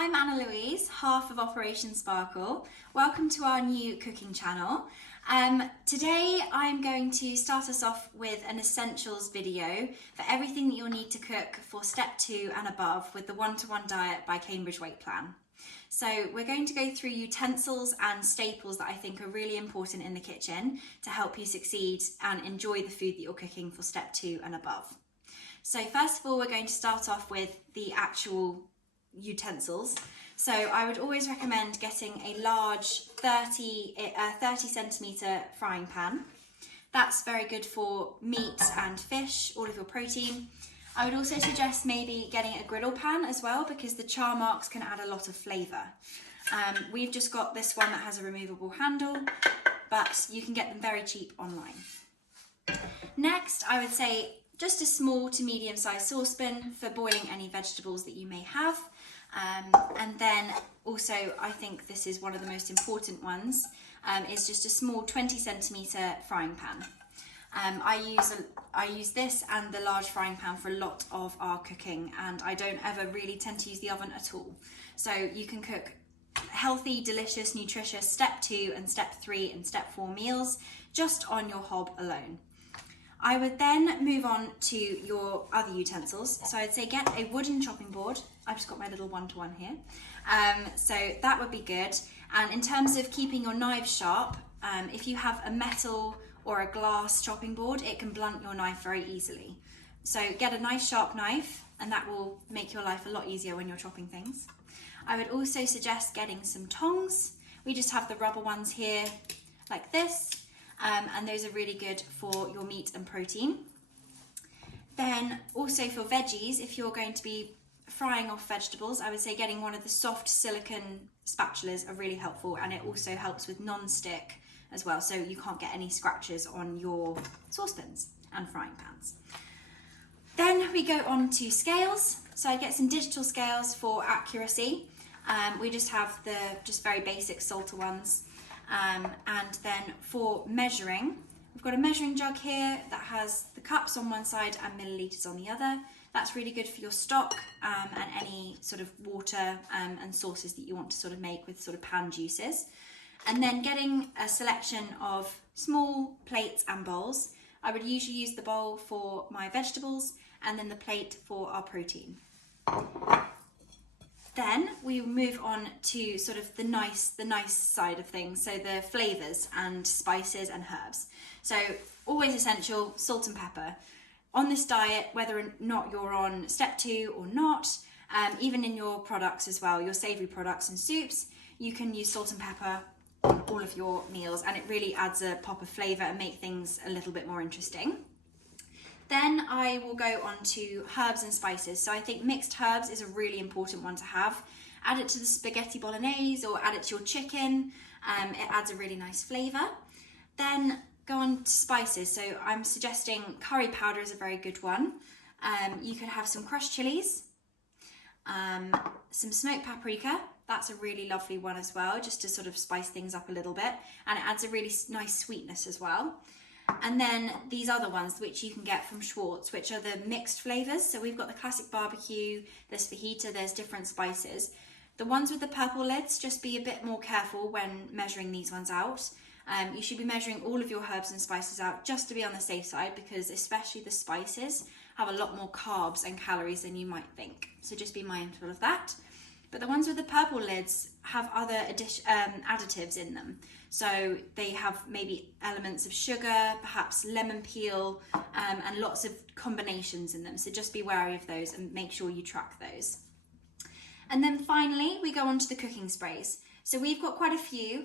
I'm Anna Louise, half of Operation Sparkle. Welcome to our new cooking channel. Today I'm going to start us off with an essentials video for everything that you'll need to cook for step 2 and above with the one-to-one diet by Cambridge Weight Plan. So we're going to go through utensils and staples that I think are really important in the kitchen to help you succeed and enjoy the food that you're cooking for step 2 and above. So first of all, we're going to start off with the actual utensils. So I would always recommend getting a large 30 centimetre frying pan. That's very good for meat and fish, all of your protein. I would also suggest maybe getting a griddle pan as well, because the char marks can add a lot of flavour. We've just got this one that has a removable handle, but you can get them very cheap online. Next, I would say just a small to medium sized saucepan for boiling any vegetables that you may have. And then also, I think this is one of the most important ones, is just a small 20 centimetre frying pan. I use this and the large frying pan for a lot of our cooking, and I don't ever really tend to use the oven at all. So you can cook healthy, delicious, nutritious step 2 and step 3 and step 4 meals just on your hob alone. I would then move on to your other utensils. So I'd say get a wooden chopping board. I've just got my little one-to-one here. So that would be good. And in terms of keeping your knives sharp, if you have a metal or a glass chopping board, it can blunt your knife very easily. So get a nice sharp knife, and that will make your life a lot easier when you're chopping things. I would also suggest getting some tongs. We just have the rubber ones here like this. And those are really good for your meat and protein. Then also for veggies, if you're going to be frying off vegetables, I would say getting one of the soft silicone spatulas are really helpful, and it also helps with non-stick as well, so you can't get any scratches on your saucepans and frying pans. Then we go on to scales. So I get some digital scales for accuracy. We just have the very basic Salter ones. And then for measuring, we've got a measuring jug here that has the cups on one side and millilitres on the other. That's really good for your stock and any sort of water and sauces that you want to sort of make with sort of pan juices. And then getting a selection of small plates and bowls. I would usually use the bowl for my vegetables and then the plate for our protein. Then we move on to sort of the nice side of things, so the flavours and spices and herbs. So always essential, salt and pepper. On this diet, whether or not you're on step 2 or not, even in your products as well, your savoury products and soups, you can use salt and pepper on all of your meals, and it really adds a pop of flavour and make things a little bit more interesting. Then I will go on to herbs and spices. So I think mixed herbs is a really important one to have. Add it to the spaghetti bolognese or add it to your chicken. It adds a really nice flavour. Then go on to spices. So I'm suggesting curry powder is a very good one. You could have some crushed chilies, some smoked paprika. That's a really lovely one as well, just to sort of spice things up a little bit. And it adds a really nice sweetness as well. And then these other ones, which you can get from Schwartz, which are the mixed flavours. So we've got the classic barbecue, there's fajita, there's different spices. The ones with the purple lids, just be a bit more careful when measuring these ones out. You should be measuring all of your herbs and spices out just to be on the safe side, because especially the spices have a lot more carbs and calories than you might think. So just be mindful of that. But the ones with the purple lids have other additives in them. So they have maybe elements of sugar, perhaps lemon peel, and lots of combinations in them. So just be wary of those and make sure you track those. And then finally, we go on to the cooking sprays. So we've got quite a few.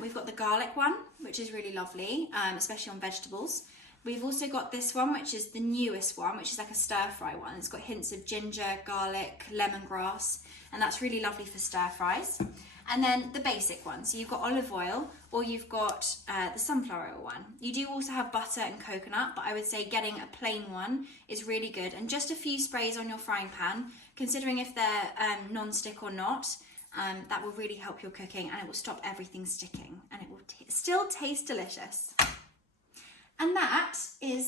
We've got the garlic one, which is really lovely, especially on vegetables. We've also got this one, which is the newest one, which is like a stir fry one. It's got hints of ginger, garlic, lemongrass, and that's really lovely for stir fries. And then the basic one, so you've got olive oil, or you've got the sunflower oil one. You do also have butter and coconut, but I would say getting a plain one is really good. And just a few sprays on your frying pan, considering if they're non-stick or not, that will really help your cooking, and it will stop everything sticking, and it will still taste delicious. And that is